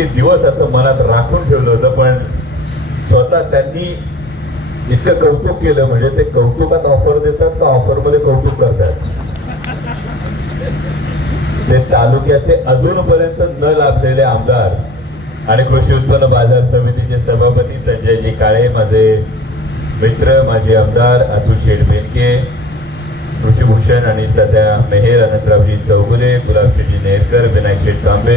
इतके दिवस असं मनात राखून ठेवलं होतं पण स्वतः त्यांनी इतकं कौतुक केलं म्हणजे ते कौतुकात ऑफर देतात का ऑफरमध्ये कौतुक करतात ते तालुक्याचे अजूनपर्यंत न लाभलेले आमदार आणि कृषी उत्पन्न बाजार समितीचे सभापती संजयजी काळे माझे मित्र माझे आमदार अतुल शेठ कृषी भूषण आणि त्या मेहेर अनंतरावजी चौगुले गुलाबशेठजी नेरकर विनायक शेठ तांबे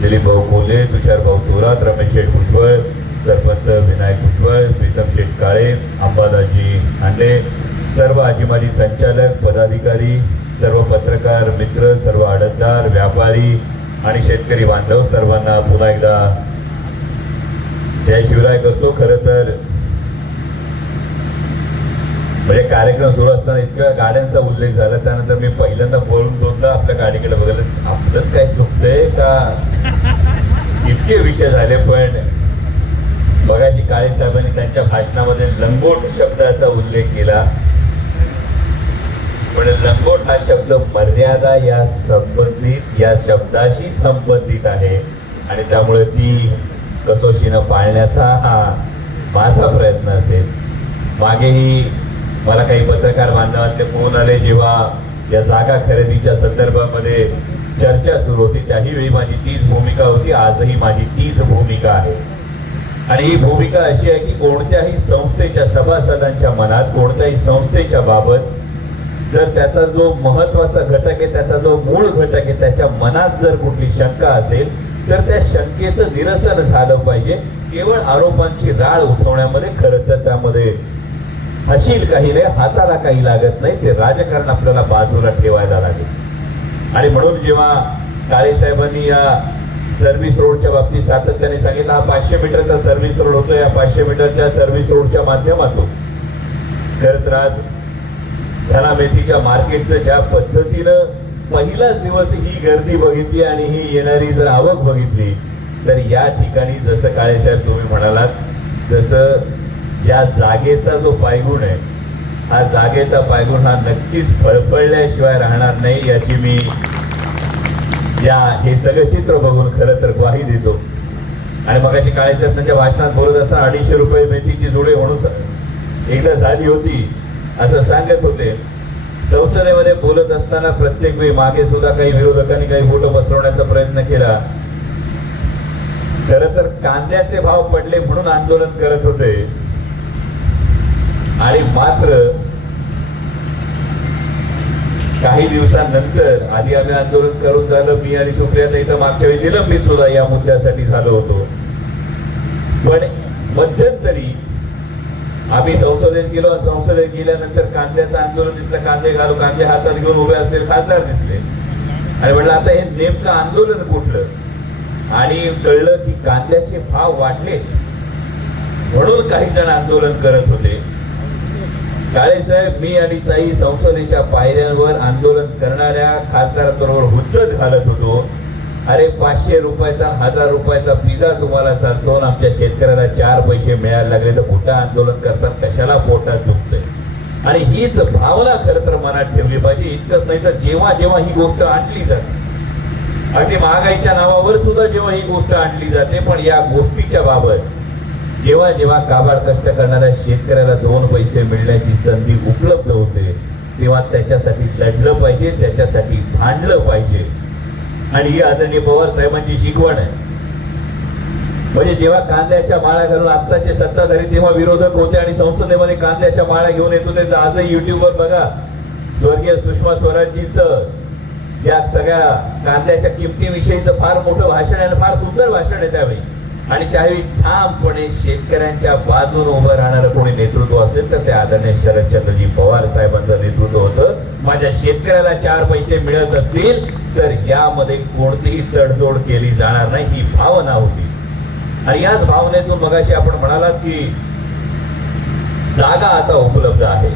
दिलीप भाऊ कोले तुषार भाऊ थोरात रमेश शेठ भुजबळ सरपंच विनायक भुजबळ प्रीतम शेठ काळे अंबादाजी हांडे सर्व आजीमाजी संचालक पदाधिकारी सर्व पत्रकार मित्र सर्व आडतदार व्यापारी आणि शेतकरी बांधव सर्वांना पुन्हा एकदा जय शिवराय करतो खरं तर म्हणजे कार्यक्रम सुरू असताना इतक्या गाड्यांचा उल्लेख झाला त्यानंतर मी पहिल्यांदा बोलून दोनदा आपल्या गाडीकडे बघितलं आपलंच काय चुकतंय का इतके विषय झाले पण बघाशी काळे साहेबांनी त्यांच्या भाषणामध्ये लंगोट शब्दाचा उल्लेख केला पण लंगोट हा शब्द मर्यादा या संबंधित या शब्दाशी संबंधित आहे आणि त्यामुळे ती कसोशीनं पाळण्याचा हा माझा प्रयत्न असेल मागेही मला काही पत्रकार बांधवांचे फोन आले जेव्हा या जागा खरेदीच्या संदर्भामध्ये चर्चा सुरू होती त्याही वेळी माझी तीच भूमिका होती आजही माझी तीच भूमिका आहे आणि ही भूमिका अशी आहे की कोणत्याही संस्थेच्या सभासदांच्या मनात कोणत्याही संस्थेच्या बाबत जर त्याचा जो महत्वाचा घटक आहे त्याचा जो मूळ घटक आहे त्याच्या मनात जर कुठली शंका असेल तर त्या शंकेचं निरसन झालं पाहिजे केवळ आरोपांची राळ उठवण्यामध्ये खरं तर त्यामध्ये हशील काही नाही हाताला काही लागत नाही ते राजकारण आपल्याला बाजूला ठेवायला लागेल आणि म्हणून जेव्हा काळे साहेबांनी या सर्व्हिस रोडच्या बाबतीत सातत्याने सांगितलं हा पाचशे मीटरचा सर्व्हिस रोड होतो या पाचशे मीटरच्या सर्व्हिस रोडच्या माध्यमातून खर तर आज मेथीच्या मार्केटचं ज्या पद्धतीनं पहिलाच दिवस ही गर्दी बघितली आणि ही येणारी जर आवक बघितली तर या ठिकाणी जसं काळेसाहेब तुम्ही म्हणालात जसं या जागेचा जो पायगुण आहे हा जागेचा पायगुण हा नक्कीच फळफळल्याशिवाय राहणार नाही याची मी या हे सगळं चित्र बघून खरं तर ग्वाही देतो आणि मग अशी साहेब त्यांच्या भाषणात बोलत असा अडीचशे रुपये मेथीची जुळे म्हणून एकदा झाली होती असं सांगत होते संसदेमध्ये बोलत असताना प्रत्येक वेळी मागे सुद्धा काही विरोधकांनी काही फोटो बसवण्याचा प्रयत्न केला खर तर कांद्याचे भाव पडले म्हणून आंदोलन करत होते आणि मात्र काही दिवसांनंतर आधी आम्ही आंदोलन करून झालं मी आणि सुप्रियाता इथं मागच्या वेळी निलंबित सुद्धा या मुद्द्यासाठी झालो होतो पण मध्यंतरी आम्ही संसदेत गेलो आणि संसदेत गेल्यानंतर कांद्याचं आंदोलन दिसलं कांदे घालू कांदे हातात घेऊन उभे असलेले खासदार दिसले आणि म्हटलं आता हे नेमकं आंदोलन कुठलं आणि कळलं की कांद्याचे भाव वाढले म्हणून काही जण आंदोलन करत होते काळे साहेब मी आणि ताई संसदेच्या पायऱ्यांवर आंदोलन करणाऱ्या खासदारांबरोबर हुज्जत घालत होतो अरे पाचशे रुपयाचा हजार रुपयाचा पिझ्झा तुम्हाला चालतो आमच्या शेतकऱ्याला चार पैसे मिळायला लागले तर कुठं आंदोलन करतात कशाला पोटात दुखतंय आणि हीच भावना खरं तर मनात ठेवली पाहिजे इतकंच नाही तर जेव्हा जेव्हा ही गोष्ट आणली जाते अगदी महागाईच्या नावावर सुद्धा जेव्हा ही गोष्ट आणली जाते पण या गोष्टीच्या बाबत जेव्हा जेव्हा काबाड कष्ट करणाऱ्या शेतकऱ्याला दोन पैसे मिळण्याची संधी उपलब्ध होते तेव्हा त्याच्यासाठी लढलं पाहिजे त्याच्यासाठी भांडलं पाहिजे आणि ही आदरणीय पवार साहेबांची शिकवण आहे म्हणजे जेव्हा कांद्याच्या माळ्या घालून आत्ताचे सत्ताधारी तेव्हा विरोधक होते आणि संसदेमध्ये कांद्याच्या माळ्या घेऊन येत होते आजही युट्यूबवर बघा स्वर्गीय सुषमा स्वराजजीच या सगळ्या कांद्याच्या किमतीविषयीचं फार मोठं भाषण आहे आणि फार सुंदर भाषण आहे त्यावेळी आणि त्यावेळी ठामपणे शेतकऱ्यांच्या बाजून उभं राहणारं कोणी नेतृत्व असेल तर ते आदरणीय चंद्रजी पवार साहेबांचं नेतृत्व होतं माझ्या शेतकऱ्याला चार पैसे मिळत असतील तर यामध्ये कोणतीही तडजोड केली जाणार नाही ही भावना होती आणि याच भावनेतून मगाशी आपण म्हणालात की जागा आता उपलब्ध आहे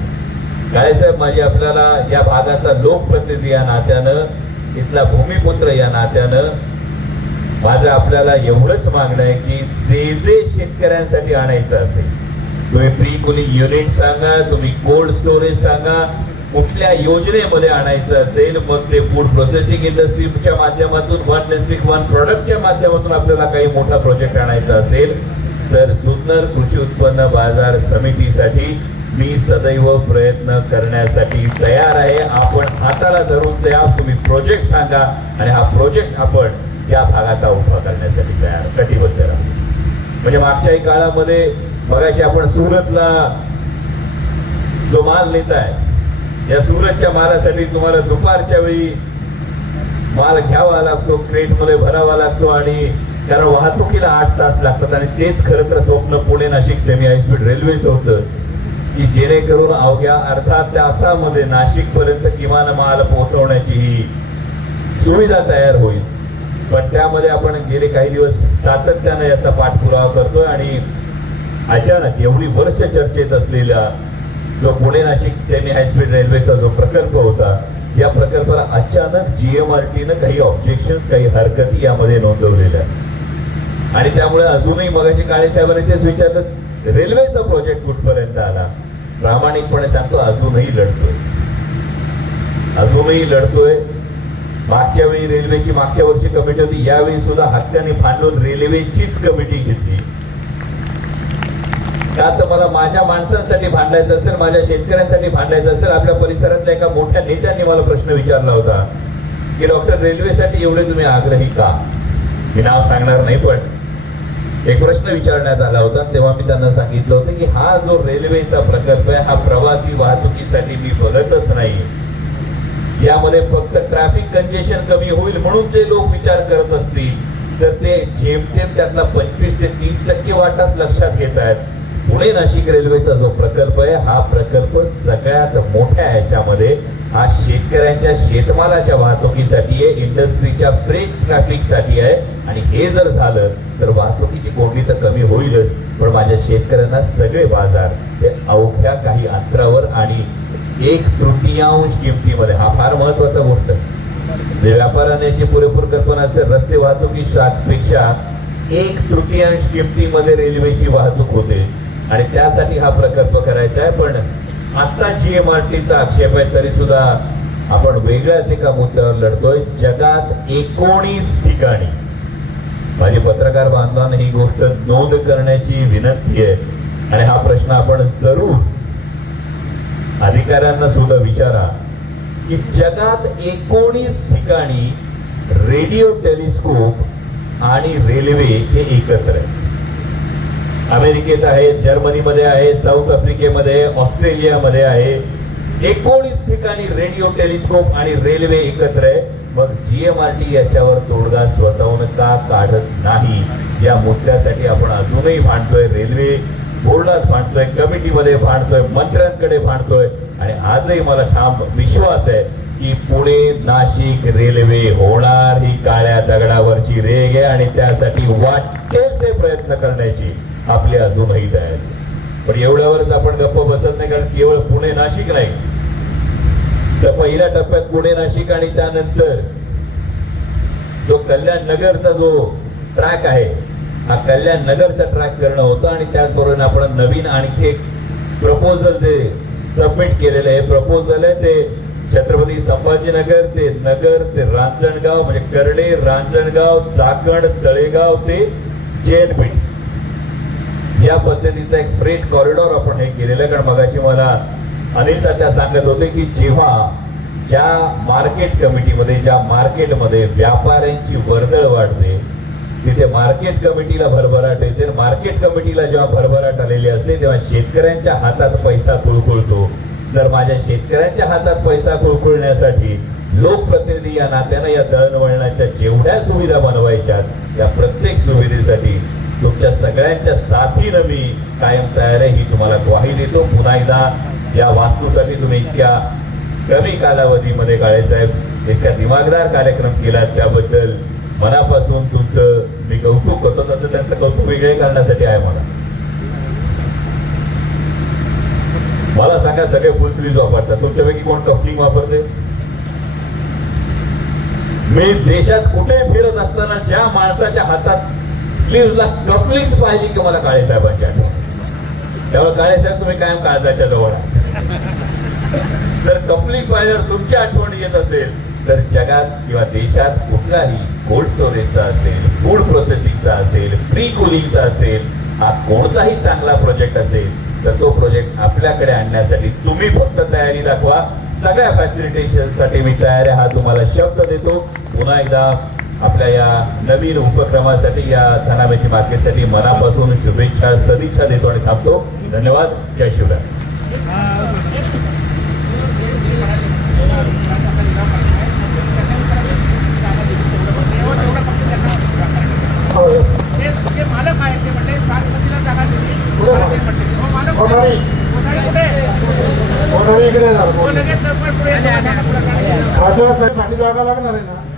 काळेसाहेब माझी आपल्याला या भागाचा लोकप्रतिनिधी या नात्यानं इथला भूमिपुत्र या नात्यानं माझं आपल्याला एवढंच मागणं आहे की जे जे शेतकऱ्यांसाठी आणायचं असेल तुम्ही प्री कुलिंग युनिट सांगा तुम्ही कोल्ड स्टोरेज सांगा कुठल्या योजनेमध्ये आणायचं असेल मग ते फूड प्रोसेसिंग इंडस्ट्रीच्या माध्यमातून वन डिस्ट्रिक्ट वन प्रॉडक्टच्या माध्यमातून आपल्याला काही मोठा प्रोजेक्ट आणायचा असेल तर जुन्नर कृषी उत्पन्न बाजार समितीसाठी मी सदैव प्रयत्न करण्यासाठी तयार आहे आपण हाताला धरून द्या तुम्ही प्रोजेक्ट सांगा आणि हा प्रोजेक्ट आपण या भागाचा उभा करण्यासाठी तयार कटिबद्ध राहा म्हणजे मागच्याही काळामध्ये मगाशी आपण सुरतला जो माल नेत आहे या सुरतच्या मालासाठी तुम्हाला दुपारच्या वेळी माल घ्यावा लागतो क्रेटमध्ये भरावा लागतो आणि कारण वाहतुकीला आठ तास लागतात आणि तेच खरं तर स्वप्न पुणे नाशिक सेमी हायस्पीड रेल्वेचं होतं की जेणेकरून अवघ्या अर्धा तासामध्ये पर्यंत किमान माल पोहोचवण्याची ही सुविधा तयार होईल पण त्यामध्ये आपण गेले काही दिवस सातत्यानं याचा पाठपुरावा करतोय आणि अचानक एवढी वर्ष चर्चेत असलेला जो पुणे नाशिक सेमी हायस्पीड रेल्वेचा जो प्रकल्प होता या प्रकल्पाला अचानक जी एम काही ऑब्जेक्शन काही हरकती यामध्ये नोंदवलेल्या आणि त्यामुळे अजूनही मगाशी काळे साहेबांनी तेच विचारलं रेल्वेचा प्रोजेक्ट कुठपर्यंत आला प्रामाणिकपणे सांगतो अजूनही लढतोय अजूनही लढतोय जी रेल्वेची मागच्या वर्षी कमिटी होती यावेळी सुद्धा हत्याने भांडून रेल्वेचीच कमिटी घेतली का तर मला माझ्या माणसांसाठी भांडायचं असेल माझ्या शेतकऱ्यांसाठी भांडायचं असेल आपल्या परिसरातल्या एका मोठ्या नेत्यांनी मला प्रश्न विचारला होता की डॉक्टर रेल्वेसाठी एवढे तुम्ही आग्रही का मी नाव सांगणार नाही पण एक प्रश्न विचारण्यात आला होता तेव्हा मी त्यांना सांगितलं होतं की हा जो रेल्वेचा प्रकल्प आहे हा प्रवासी वाहतुकीसाठी मी बघतच नाही यामध्ये फक्त ट्रॅफिक कंजेशन कमी होईल म्हणून जे लोक विचार करत असतील तर ते जेमतेम त्यातला पंचवीस ते तीस टक्के वाटाच लक्षात घेत आहेत पुणे नाशिक रेल्वेचा जो प्रकल्प आहे हा प्रकल्प सगळ्यात मोठ्या ह्याच्यामध्ये हा शेतकऱ्यांच्या शेतमालाच्या वाहतुकीसाठी आहे इंडस्ट्रीच्या फ्रेट ट्रॅफिकसाठी आहे आणि हे जर झालं तर वाहतुकीची कोंडी तर कमी होईलच पण माझ्या शेतकऱ्यांना सगळे बाजार हे अवघ्या काही अंतरावर आणि एक तृतीयांश किमतीमध्ये हा फार महत्वाचा गोष्ट आहे म्हणजे व्यापाऱ्याने पुरेपूर कल्पना असेल रस्ते वाहतुकी पेक्षा एक तृतीयांश किमतीमध्ये रेल्वेची वाहतूक होते आणि त्यासाठी हा प्रकल्प करायचा आहे पण आता जी एम आर टीचा आक्षेप आहे तरी सुद्धा आपण वेगळ्याच एका मुद्द्यावर लढतोय जगात एकोणीस ठिकाणी माझे पत्रकार बांधवांना ही गोष्ट नोंद करण्याची विनंती आहे आणि हा प्रश्न आपण जरूर अधिकाऱ्यांना सुद्धा विचारा की जगात एकोणीस ठिकाणी रेडिओ टेलिस्कोप आणि रेल्वे हे एकत्र आहे अमेरिकेत आहे जर्मनीमध्ये आहे साऊथ आफ्रिकेमध्ये ऑस्ट्रेलियामध्ये आहे एकोणीस ठिकाणी रेडिओ टेलिस्कोप आणि रेल्वे एकत्र आहे मग जी एम आर टी याच्यावर तोडगा स्वतःहून का काढत नाही या मुद्द्यासाठी आपण अजूनही भांडतोय रेल्वे बोर्डात फांडतोय कमिटीमध्ये फाटतोय मंत्र्यांकडे फांडतोय आणि आजही मला ठाम विश्वास आहे की पुणे नाशिक रेल्वे होणार ही काळ्या दगडावरची रेग आहे आणि त्यासाठी वाटतेच ते प्रयत्न करण्याची आपली अजूनही आहे पण एवढ्यावरच आपण गप्प बसत नाही कारण केवळ पुणे नाशिक नाही तर पहिल्या टप्प्यात पुणे नाशिक आणि त्यानंतर जो कल्याण नगरचा जो ट्रॅक आहे हा कल्याण नगरचा ट्रॅक करणं होतं आणि त्याचबरोबर आपण नवीन आणखी एक प्रपोजल जे सबमिट केलेलं आहे प्रपोजल आहे ते छत्रपती संभाजीनगर ते नगर ते रांजणगाव म्हणजे कर्डे रांजणगाव चाकण तळेगाव ते जैनपेठ या पद्धतीचा एक फ्रेट कॉरिडॉर आपण हे केलेलं आहे कारण मगाशी मला अनिल तात्या सांगत होते की जेव्हा ज्या मार्केट कमिटीमध्ये ज्या मार्केटमध्ये व्यापाऱ्यांची वर्दळ वाढते तिथे मार्केट कमिटीला भरभराट येते मार्केट कमिटीला जेव्हा भरभराट आलेली असते तेव्हा शेतकऱ्यांच्या हातात पैसा कुळकुळतो जर माझ्या शेतकऱ्यांच्या हातात पैसा कुळकुळण्यासाठी लोकप्रतिनिधी या नात्यानं या दळणवळणाच्या जेवढ्या सुविधा बनवायच्या या प्रत्येक सुविधेसाठी तुमच्या सगळ्यांच्या साथीनं मी कायम तयार आहे ही तुम्हाला ग्वाही देतो पुन्हा एकदा या वास्तूसाठी तुम्ही इतक्या कमी कालावधीमध्ये काळेसाहेब इतका दिमागदार कार्यक्रम केला त्याबद्दल मनापासून तुमचं मी कौतुक करतो तसं त्यांचं कौतुक वेगळे करण्यासाठी आहे मला मला सांगा सगळे फुल स्लीज वापरतात तुमच्यापैकी कोण कफलिंग वापरते मी देशात कुठे फिरत असताना ज्या माणसाच्या हातात स्लीवला कफलिंग पाहिजे की मला काळे साहेबांच्या त्यामुळे काळे साहेब तुम्ही कायम काळजाच्या जवळ जर कफलिंग पाहिल्यावर तुमच्या आठवणी येत असेल तर जगात किंवा देशात कुठलाही कोल्ड स्टोरेजचा असेल फूड प्रोसेसिंगचा असेल प्री कुलिंगचा असेल हा कोणताही चांगला प्रोजेक्ट असेल तर तो प्रोजेक्ट आपल्याकडे आणण्यासाठी तुम्ही फक्त तयारी दाखवा सगळ्या फॅसिलिटेशनसाठी मी तयार आहे हा तुम्हाला शब्द देतो पुन्हा एकदा आपल्या या नवीन उपक्रमासाठी या धनामेची मार्केटसाठी मनापासून शुभेच्छा सदिच्छा देतो आणि थांबतो धन्यवाद जय शिवराय तिकडे खासदार साठी जागा लागणार आहे ना